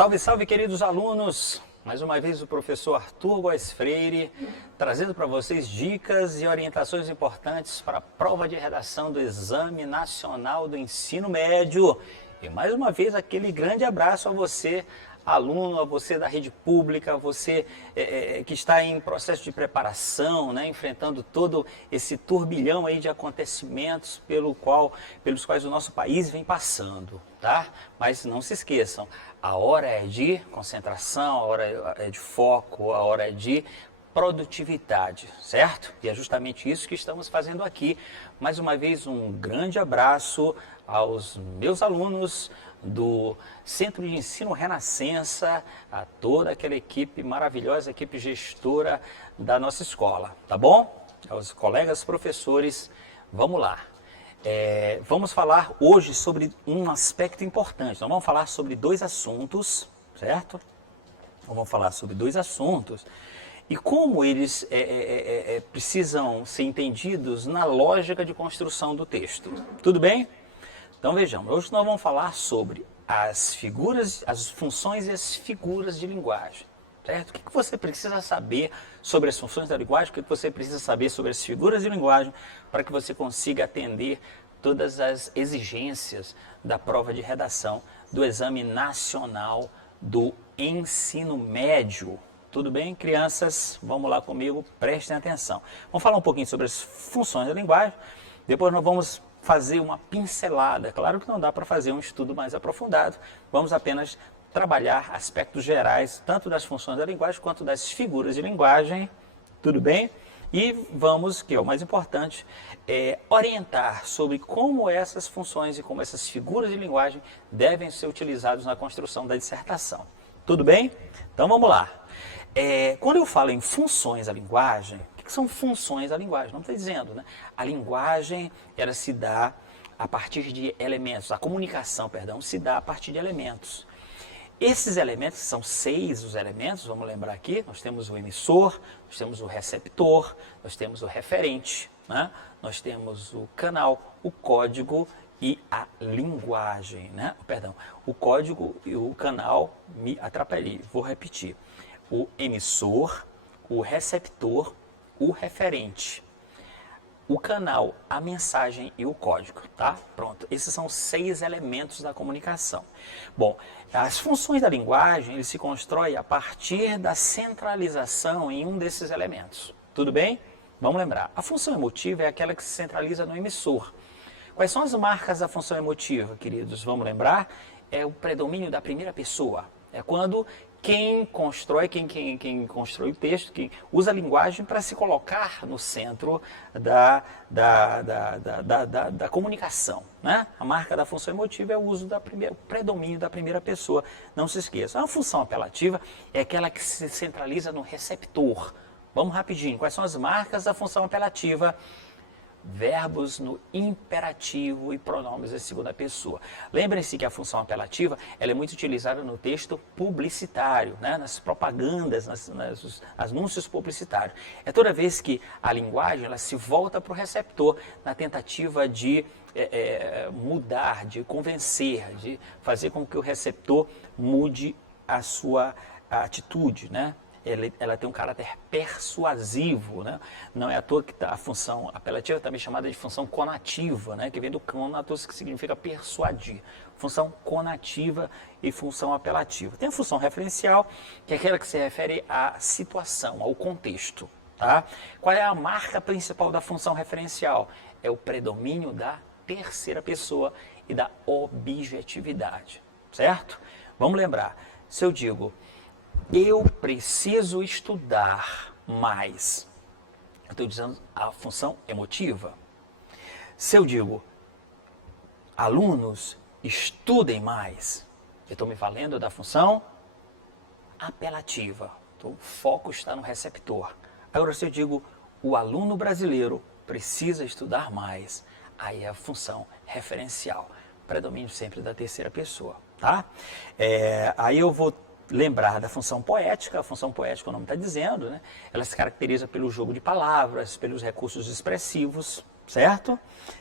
Salve, salve, queridos alunos! Mais uma vez o professor Arthur Góes Freire, trazendo para vocês dicas e orientações importantes para a prova de redação do Exame Nacional do Ensino Médio. E mais uma vez aquele grande abraço a você, aluno, a você da rede pública, a você que está em processo de preparação, né, enfrentando todo esse turbilhão aí de acontecimentos pelos quais o nosso país vem passando, tá? Mas não se esqueçam, a hora é de concentração, a hora é de foco, a hora é de produtividade, certo? E é justamente isso que estamos fazendo aqui. Mais uma vez, um grande abraço aos meus alunos do Centro de Ensino Renascença, a toda aquela equipe maravilhosa, equipe gestora da nossa escola, tá bom? Aos colegas professores, vamos lá. Vamos falar hoje sobre um aspecto importante. Nós vamos falar sobre dois assuntos, certo? Vamos falar sobre dois assuntos e como eles precisam ser entendidos na lógica de construção do texto. Tudo bem? Então vejamos, hoje nós vamos falar sobre as figuras, as funções e as figuras de linguagem, certo? O que você precisa saber sobre as funções da linguagem, o que você precisa saber sobre as figuras de linguagem para que você consiga atender todas as exigências da prova de redação do Exame Nacional do Ensino Médio. Tudo bem, crianças? Vamos lá comigo, prestem atenção. Vamos falar um pouquinho sobre as funções da linguagem, depois nós vamos fazer uma pincelada. Claro que não dá para fazer um estudo mais aprofundado, vamos apenas trabalhar aspectos gerais, tanto das funções da linguagem quanto das figuras de linguagem, tudo bem? E vamos, que é o mais importante, orientar sobre como essas funções e como essas figuras de linguagem devem ser utilizadas na construção da dissertação. Tudo bem? Então vamos lá. Quando eu falo em funções da linguagem, o que são funções da linguagem? Não está dizendo, né? A linguagem, ela se dá a partir de elementos, a comunicação, perdão, se dá a partir de elementos. Esses elementos, são 6 os elementos, vamos lembrar aqui, nós temos o emissor, nós temos o receptor, nós temos o referente, né? Nós temos o canal, o código e a linguagem, né? Perdão, o código e o canal, me atrapalhei, vou repetir. O emissor, o receptor, o referente, o canal, a mensagem e o código, tá? Pronto, esses são 6 elementos da comunicação. Bom, as funções da linguagem, ele se constrói a partir da centralização em um desses elementos. Tudo bem? Vamos lembrar, a função emotiva é aquela que se centraliza no emissor. Quais são as marcas da função emotiva, queridos? Vamos lembrar? É o predomínio da primeira pessoa. É quando quem constrói o texto, quem usa a linguagem para se colocar no centro da comunicação, né? A marca da função emotiva é o uso o predomínio da primeira pessoa. Não se esqueça. A função apelativa é aquela que se centraliza no receptor. Vamos rapidinho. Quais são as marcas da função apelativa? Verbos no imperativo e pronomes em segunda pessoa. Lembrem-se que a função apelativa ela é muito utilizada no texto publicitário, né? Nas propagandas, nos anúncios publicitários. É toda vez que a linguagem ela se volta para o receptor na tentativa de mudar, de convencer, de fazer com que o receptor mude a sua atitude, né? Ela tem um caráter persuasivo, né? Não é à toa que a função apelativa é também chamada de função conativa, né? Que vem do conatus, que significa persuadir. Função conativa e função apelativa. Tem a função referencial, que é aquela que se refere à situação, ao contexto. Tá? Qual é a marca principal da função referencial? É o predomínio da terceira pessoa e da objetividade, certo? Vamos lembrar, se eu digo eu preciso estudar mais, eu estou dizendo a função emotiva. Se eu digo alunos estudem mais, eu estou me valendo da função apelativa. Então, o foco está no receptor. Agora, se eu digo o aluno brasileiro precisa estudar mais, aí é a função referencial. Predomínio sempre da terceira pessoa, tá? Aí eu vou lembrar da função poética. A função poética, o nome está dizendo, né? Ela se caracteriza pelo jogo de palavras, pelos recursos expressivos, certo?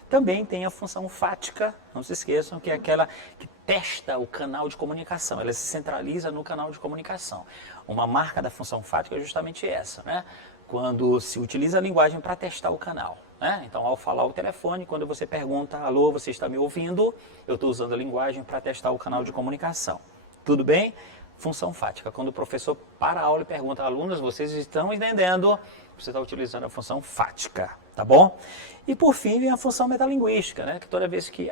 Também tem a função fática, não se esqueçam, que é aquela que testa o canal de comunicação, ela se centraliza no canal de comunicação. Uma marca da função fática é justamente essa, né? Quando se utiliza a linguagem para testar o canal. Né? Então, ao falar o telefone, quando você pergunta, alô, você está me ouvindo? Eu estou usando a linguagem para testar o canal de comunicação. Tudo bem? Função fática. Quando o professor para a aula e pergunta, alunos, vocês estão entendendo? Você está utilizando a função fática, tá bom? E por fim vem a função metalinguística, né? Que toda vez que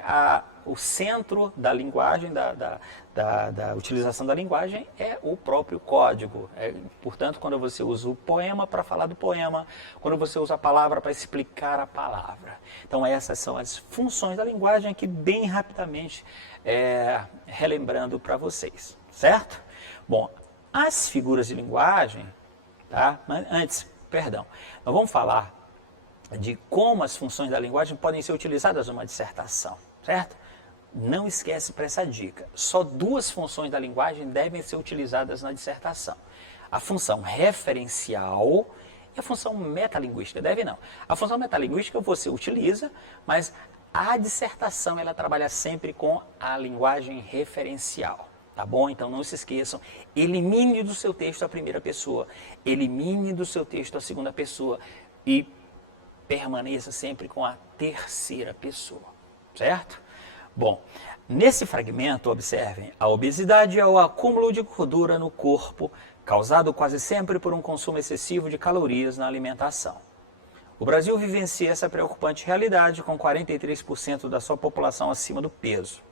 o centro da linguagem, da utilização da linguagem é o próprio código. Portanto, quando você usa o poema para falar do poema, quando você usa a palavra para explicar a palavra. Então essas são as funções da linguagem aqui bem rapidamente relembrando para vocês, certo? Bom, as figuras de linguagem, tá? Mas antes, perdão, nós vamos falar de como as funções da linguagem podem ser utilizadas numa dissertação, certo? Não esquece para essa dica, só 2 funções da linguagem devem ser utilizadas na dissertação. A função referencial e a função metalinguística, deve não. A função metalinguística você utiliza, mas a dissertação ela trabalha sempre com a linguagem referencial. Tá bom? Então não se esqueçam, elimine do seu texto a primeira pessoa, elimine do seu texto a segunda pessoa e permaneça sempre com a terceira pessoa, certo? Bom, nesse fragmento, observem, a obesidade é o acúmulo de gordura no corpo, causado quase sempre por um consumo excessivo de calorias na alimentação. O Brasil vivencia essa preocupante realidade com 43% da sua população acima do peso.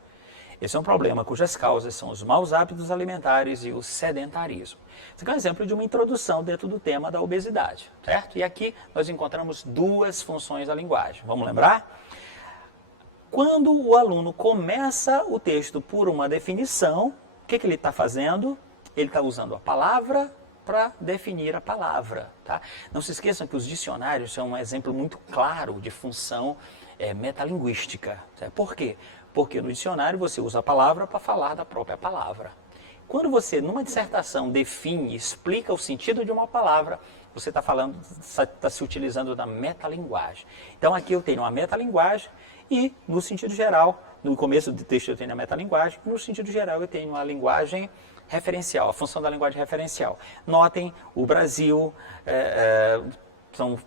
Esse é um problema cujas causas são os maus hábitos alimentares e o sedentarismo. Esse aqui é um exemplo de uma introdução dentro do tema da obesidade, certo? E aqui nós encontramos 2 funções da linguagem. Vamos lembrar? Quando o aluno começa o texto por uma definição, o que ele está fazendo? Ele está usando a palavra para definir a palavra. Tá? Não se esqueçam que os dicionários são um exemplo muito claro de função metalinguística. Tá? Por quê? Porque no dicionário você usa a palavra para falar da própria palavra. Quando você, numa dissertação, define, explica o sentido de uma palavra, você está se utilizando da metalinguagem. Então aqui eu tenho uma metalinguagem e, no sentido geral, no começo do texto eu tenho a metalinguagem, no sentido geral eu tenho a linguagem referencial, a função da linguagem referencial. Notem, o Brasil são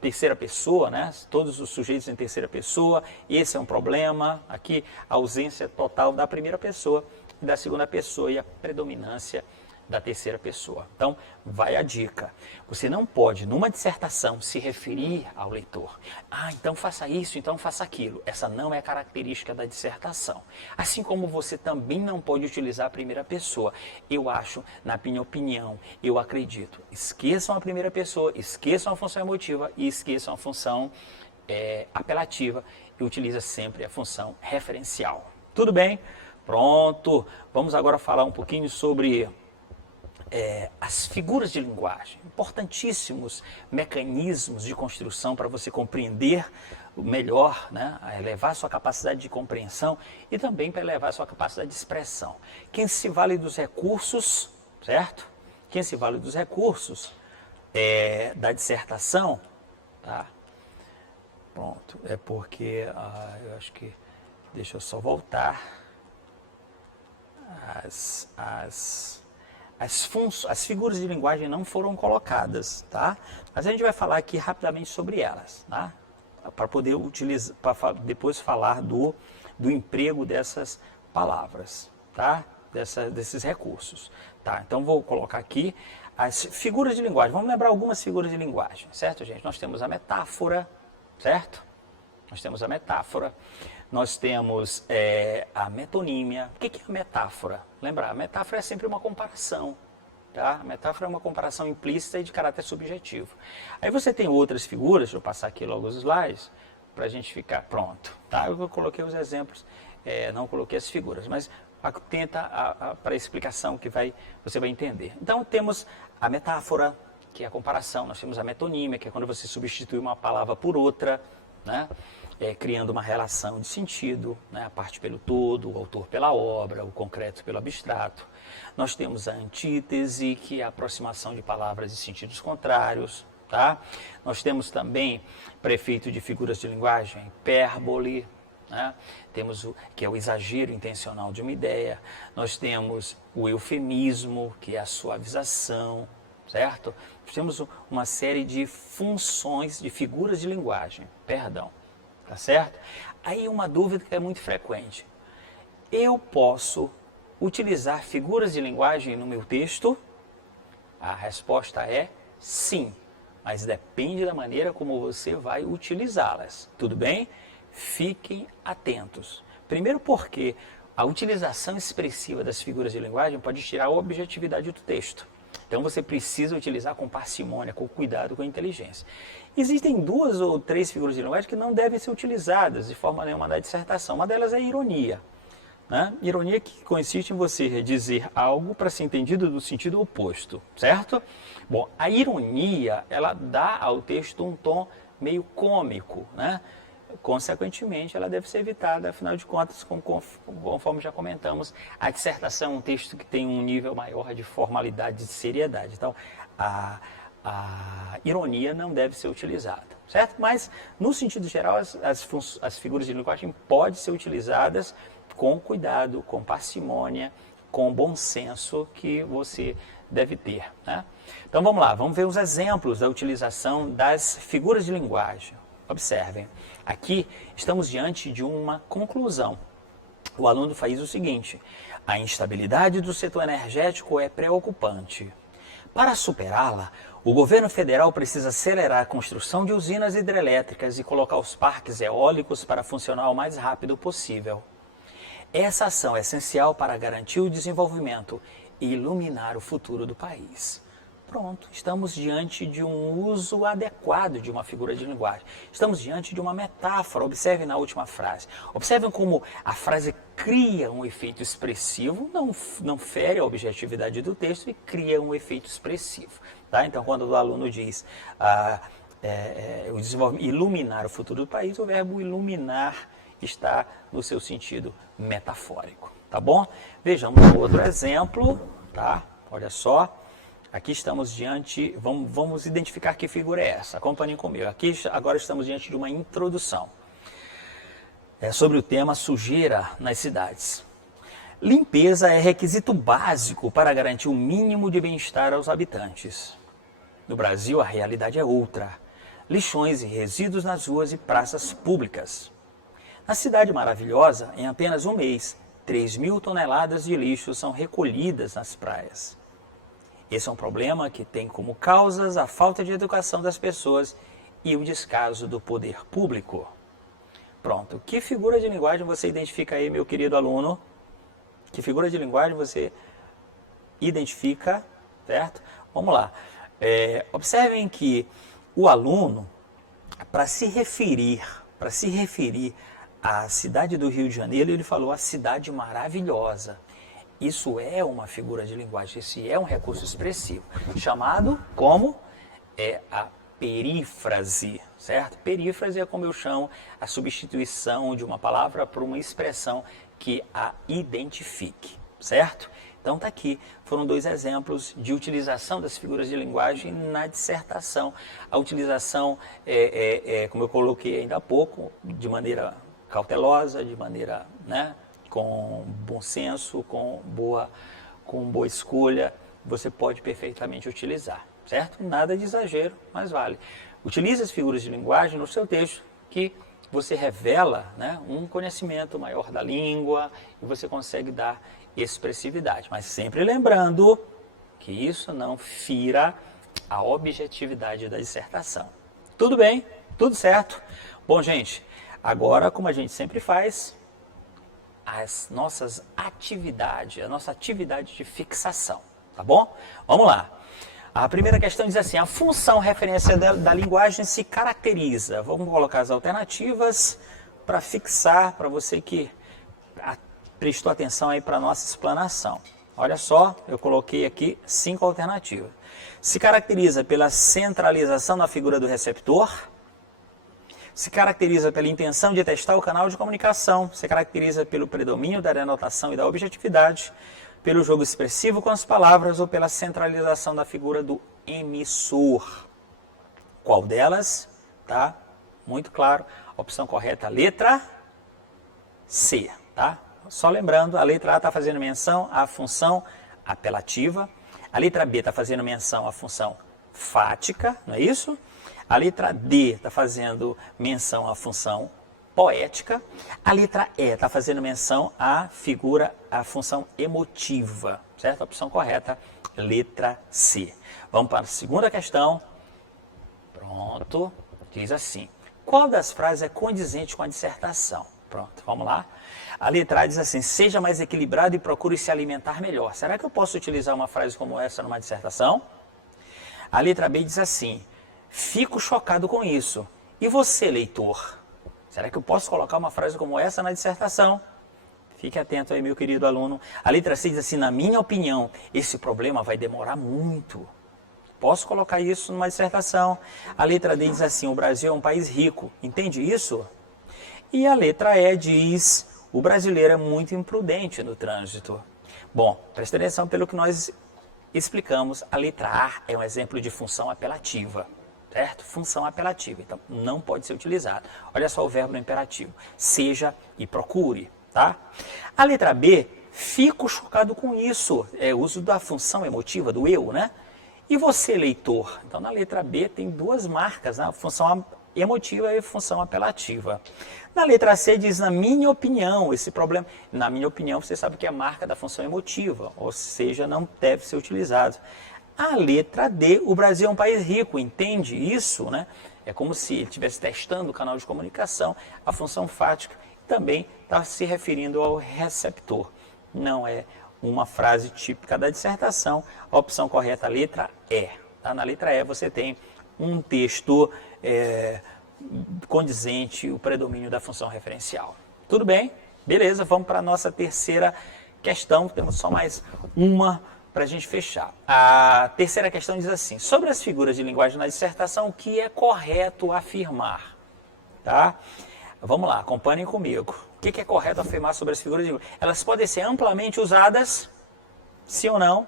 terceira pessoa, né? Todos os sujeitos em terceira pessoa, esse é um problema, aqui a ausência total da primeira pessoa e da segunda pessoa e a predominância da terceira pessoa. Então, vai a dica. Você não pode, numa dissertação, se referir ao leitor. Ah, então faça isso, então faça aquilo. Essa não é a característica da dissertação. Assim como você também não pode utilizar a primeira pessoa. Eu acho, na minha opinião, eu acredito. Esqueçam a primeira pessoa, esqueçam a função emotiva e esqueçam a função apelativa e utiliza sempre a função referencial. Tudo bem? Pronto. Vamos agora falar um pouquinho sobre as figuras de linguagem, importantíssimos mecanismos de construção para você compreender melhor, né, elevar sua capacidade de compreensão e também para elevar sua capacidade de expressão. Quem se vale dos recursos, certo? Quem se vale dos recursos da dissertação, tá? Pronto, é porque eu acho que, deixa eu só voltar, as figuras de linguagem não foram colocadas, tá? Mas a gente vai falar aqui rapidamente sobre elas, tá? Para poder utilizar, para depois falar do emprego dessas palavras, tá? Desses recursos, tá? Então vou colocar aqui as figuras de linguagem. Vamos lembrar algumas figuras de linguagem, certo, gente? Nós temos a metáfora, certo? Nós temos a metáfora. Nós temos a metonímia. O que é a metáfora? Lembrar, a metáfora é sempre uma comparação. Tá? A metáfora é uma comparação implícita e de caráter subjetivo. Aí você tem outras figuras, deixa eu passar aqui logo os slides, para a gente ficar pronto. Tá? Eu coloquei os exemplos, não coloquei as figuras, mas atenta para a explicação que você vai entender. Então temos a metáfora, que é a comparação. Nós temos a metonímia, que é quando você substitui uma palavra por outra, né? Criando uma relação de sentido, né? A parte pelo todo, o autor pela obra, o concreto pelo abstrato. Nós temos a antítese, que é a aproximação de palavras de sentidos contrários, tá? Nós temos também prefeito de figuras de linguagem, hipérbole, né? Temos que é o exagero intencional de uma ideia. Nós temos o eufemismo, que é a suavização, certo? Nós temos uma série de funções, de figuras de linguagem, perdão, tá certo? Aí uma dúvida que é muito frequente. Eu posso utilizar figuras de linguagem no meu texto? A resposta é sim, mas depende da maneira como você vai utilizá-las, tudo bem? Fiquem atentos. Primeiro porque a utilização expressiva das figuras de linguagem pode tirar a objetividade do texto. Então você precisa utilizar com parcimônia, com cuidado, com inteligência. Existem 2 ou 3 figuras de linguagem que não devem ser utilizadas de forma nenhuma na dissertação. Uma delas é a ironia. Né? Ironia que consiste em você dizer algo para ser entendido do sentido oposto, certo? Bom, a ironia, ela dá ao texto um tom meio cômico, né? Consequentemente, ela deve ser evitada, afinal de contas, conforme já comentamos, a dissertação é um texto que tem um nível maior de formalidade, de seriedade. Então, a ironia não deve ser utilizada, certo? Mas, no sentido geral, as figuras de linguagem podem ser utilizadas com cuidado, com parcimônia, com bom senso que você deve ter, né? Então, vamos lá, vamos ver os exemplos da utilização das figuras de linguagem. Observem, aqui estamos diante de uma conclusão. O aluno faz o seguinte: a instabilidade do setor energético é preocupante. Para superá-la, o governo federal precisa acelerar a construção de usinas hidrelétricas e colocar os parques eólicos para funcionar o mais rápido possível. Essa ação é essencial para garantir o desenvolvimento e iluminar o futuro do país. Pronto, estamos diante de um uso adequado de uma figura de linguagem. Estamos diante de uma metáfora. Observem na última frase. Observem como a frase cria um efeito expressivo, não fere a objetividade do texto e cria um efeito expressivo. Tá? Então, quando o aluno diz iluminar o futuro do país, o verbo iluminar está no seu sentido metafórico. Tá bom? Vejamos um outro exemplo. Tá? Olha só. Aqui estamos diante, vamos identificar que figura é essa, acompanhem comigo. Aqui agora estamos diante de uma introdução sobre o tema sujeira nas cidades. Limpeza é requisito básico para garantir o mínimo de bem-estar aos habitantes. No Brasil, a realidade é outra. Lixões e resíduos nas ruas e praças públicas. Na cidade maravilhosa, em apenas um mês, 3.000 toneladas de lixo são recolhidas nas praias. Esse é um problema que tem como causas a falta de educação das pessoas e o descaso do poder público. Pronto. Que figura de linguagem você identifica aí, meu querido aluno? Que figura de linguagem você identifica, certo? Vamos lá. Observem que o aluno, para se referir à cidade do Rio de Janeiro, ele falou a cidade maravilhosa. Isso é uma figura de linguagem, esse é um recurso expressivo, chamado como? A perífrase, certo? Perífrase é como eu chamo a substituição de uma palavra por uma expressão que a identifique, certo? Então tá aqui, foram 2 exemplos de utilização das figuras de linguagem na dissertação. A utilização, como eu coloquei ainda há pouco, de maneira cautelosa, de maneira, né, com bom senso, com boa escolha, você pode perfeitamente utilizar, certo? Nada de exagero, mas vale. Utilize as figuras de linguagem no seu texto, que você revela, né, um conhecimento maior da língua e você consegue dar expressividade. Mas sempre lembrando que isso não fira a objetividade da dissertação. Tudo bem? Tudo certo? Bom, gente, agora, como a gente sempre faz, a nossa atividade de fixação, tá bom? Vamos lá. A primeira questão diz assim: a função referência da linguagem se caracteriza. Vamos colocar as alternativas para fixar, para você que prestou atenção aí para a nossa explanação. Olha só, eu coloquei aqui 5 alternativas. Se caracteriza pela centralização na figura do receptor. Se caracteriza pela intenção de testar o canal de comunicação, se caracteriza pelo predomínio da denotação e da objetividade, pelo jogo expressivo com as palavras ou pela centralização da figura do emissor. Qual delas? Tá? Muito claro. Opção correta, letra C, tá? Só lembrando, a letra A está fazendo menção à função apelativa, a letra B está fazendo menção à função fática, não é isso? A letra D está fazendo menção à função poética, a letra E está fazendo menção à função emotiva, certo? A opção correta, letra C. Vamos para a segunda questão. Pronto, diz assim, qual das frases é condizente com a dissertação? Pronto, vamos lá. A letra A diz assim, seja mais equilibrado e procure se alimentar melhor. Será que eu posso utilizar uma frase como essa numa dissertação? A letra B diz assim, fico chocado com isso. E você, leitor? Será que eu posso colocar uma frase como essa na dissertação? Fique atento aí, meu querido aluno. A letra C diz assim, na minha opinião, esse problema vai demorar muito. Posso colocar isso numa dissertação? A letra D diz assim, o Brasil é um país rico. Entende isso? E a letra E diz, o brasileiro é muito imprudente no trânsito. Bom, presta atenção pelo que nós explicamos. A letra A é um exemplo de função apelativa, certo? Função apelativa, então não pode ser utilizado. Olha só o verbo no imperativo, seja e procure, tá? A letra B, fico chocado com isso, é o uso da função emotiva, do eu, né? E você, leitor? Então, na letra B tem duas marcas, né? Função emotiva e função apelativa. Na letra C diz, na minha opinião, esse problema... Na minha opinião, você sabe que é a marca da função emotiva, ou seja, não deve ser utilizado. A letra D, o Brasil é um país rico, entende isso, né? É como se ele estivesse testando o canal de comunicação, a função fática também está se referindo ao receptor. Não é uma frase típica da dissertação. A opção correta, a letra E. Tá? Na letra E você tem um texto condizente, o predomínio da função referencial. Tudo bem? Beleza, vamos para a nossa terceira questão. Temos só mais uma para a gente fechar. A terceira questão diz assim, sobre as figuras de linguagem na dissertação, o que é correto afirmar? Tá? Vamos lá, acompanhem comigo. O que é correto afirmar sobre as figuras de linguagem? Elas podem ser amplamente usadas, sim ou não?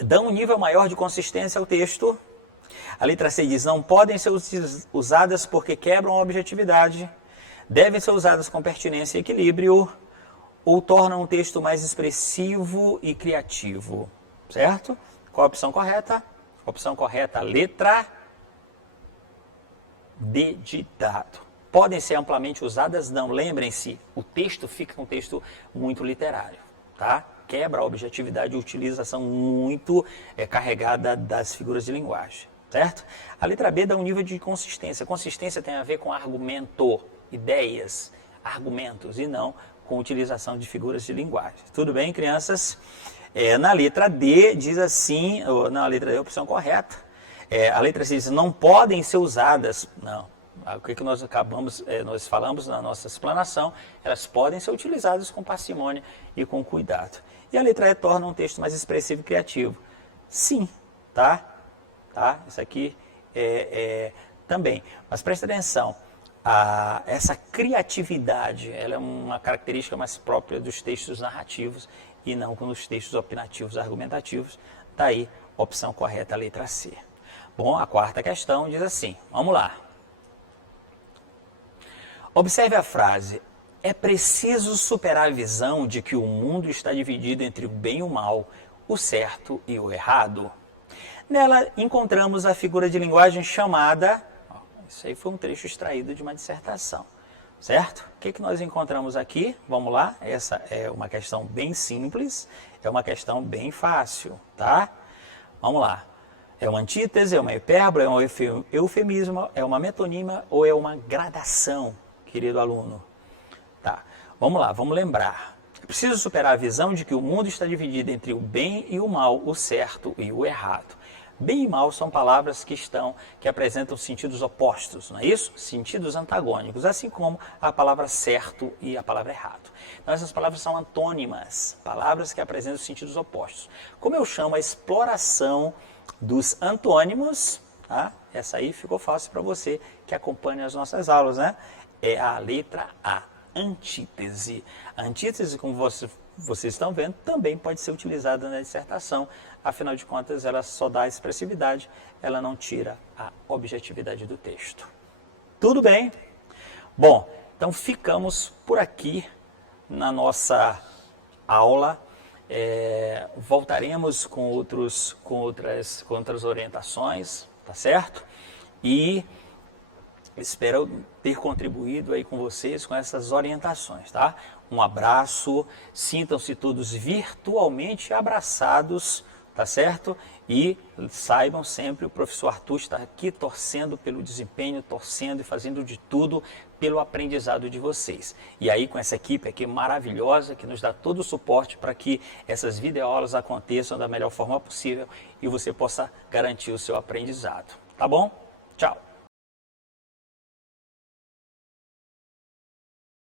Dão um nível maior de consistência ao texto. A letra C diz, não podem ser usadas porque quebram a objetividade. Devem ser usadas com pertinência e equilíbrio. Ou tornam o texto mais expressivo e criativo. Certo? Qual a opção correta? Opção correta, letra D de dado. Podem ser amplamente usadas, não. Lembrem-se, o texto fica um texto muito literário, tá? Quebra a objetividade e utilização muito carregada das figuras de linguagem, certo? A letra B dá um nível de consistência. Consistência tem a ver com argumento, ideias, argumentos, e não com utilização de figuras de linguagem. Tudo bem, crianças? Na letra D diz assim, na letra D é a opção correta. A letra C diz, não podem ser usadas, não. O que nós nós falamos na nossa explanação, elas podem ser utilizadas com parcimônia e com cuidado. E a letra E torna um texto mais expressivo e criativo. Sim, tá? Isso aqui também. Mas presta atenção, essa criatividade, ela é uma característica mais própria dos textos narrativos e não com os textos opinativos argumentativos. Daí, opção correta, a letra C. Bom, a quarta questão diz assim, vamos lá. Observe a frase, é preciso superar a visão de que o mundo está dividido entre o bem e o mal, o certo e o errado. Nela encontramos a figura de linguagem chamada, isso aí foi um trecho extraído de uma dissertação, certo? O que nós encontramos aqui? Vamos lá, essa é uma questão bem simples, é uma questão bem fácil, tá? Vamos lá. É uma antítese, é uma hipérbole, é um eufemismo, é uma metonímia ou é uma gradação, querido aluno? Tá, vamos lá, vamos lembrar. É preciso superar a visão de que o mundo está dividido entre o bem e o mal, o certo e o errado. Bem e mal são palavras que apresentam sentidos opostos, não é isso? Sentidos antagônicos, assim como a palavra certo e a palavra errado. Então essas palavras são antônimas, palavras que apresentam sentidos opostos. Como eu chamo a exploração dos antônimos, tá? Essa aí ficou fácil para você que acompanha as nossas aulas, né? É a letra A, antítese. A antítese, como vocês estão vendo, também pode ser utilizada na dissertação. afinal de contas ela só dá a expressividade, ela não tira a objetividade do texto. Tudo bem? Bom, então ficamos por aqui na nossa aula. Voltaremos com outras orientações, tá certo? E espero ter contribuído aí com vocês com essas orientações, tá? Um abraço, sintam-se todos virtualmente abraçados, tá certo? E saibam sempre, o professor Arthur está aqui torcendo pelo desempenho, torcendo e fazendo de tudo pelo aprendizado de vocês. E aí com essa equipe aqui maravilhosa, que nos dá todo o suporte para que essas videoaulas aconteçam da melhor forma possível e você possa garantir o seu aprendizado. Tá bom? Tchau!